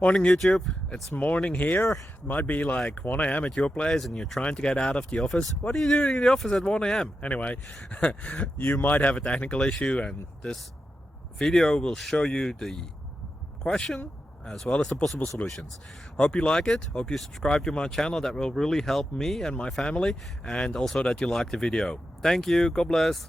Morning YouTube, it's morning here. It might be like 1 a.m. at your place and you're trying to get out of the office. What are you doing in the office at 1 a.m.? Anyway, you might have a technical issue and this video will show you the question as well as the possible solutions. Hope you like it, hope you subscribe to my channel. That will really help me and my family, and also that you like the video. Thank you, God bless.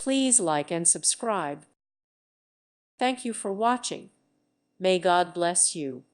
Please like and subscribe. Thank you for watching. May God bless you.